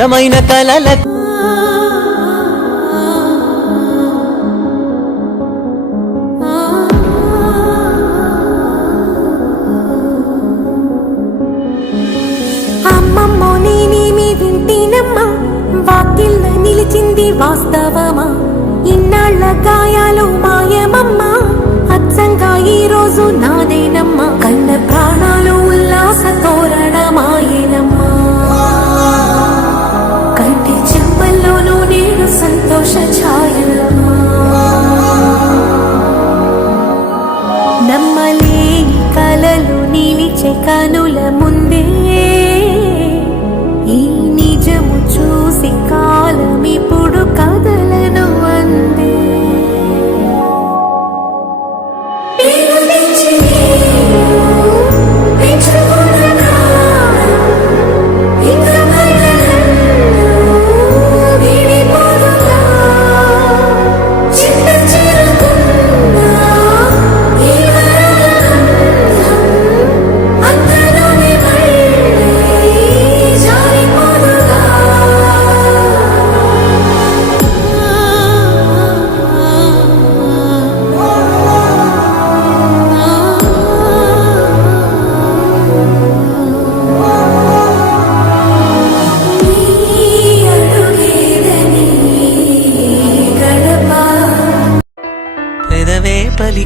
అందమైన కలలకు అమ్మమ్మో నేనేమి వింటేనమ్మా. వాకిళ్ళ నిలిచింది వాస్తవమా? ఇన్నాళ్ళ గాయాలు మాయమమ్మా. అచ్చంగా ఈ రోజు నా 不擅长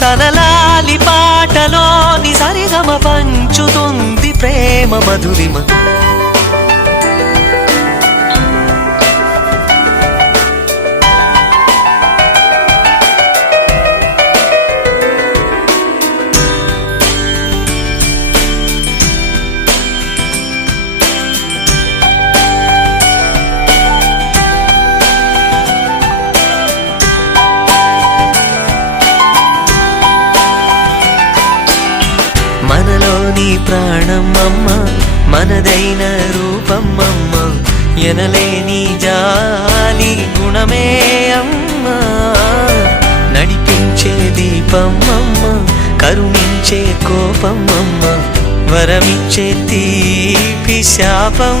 తనలాలి పాటలోని సరిగమ పంచుతుంది ప్రేమ మధురిమ. నీ ప్రాణమ్మ మనదైన రూపమ్మ అమ్మ ఎనలేని జాలి గుణమే అమ్మ. నడిపించే దీపం కరుణించే కోపం వరమిచ్చే తీపి శాపం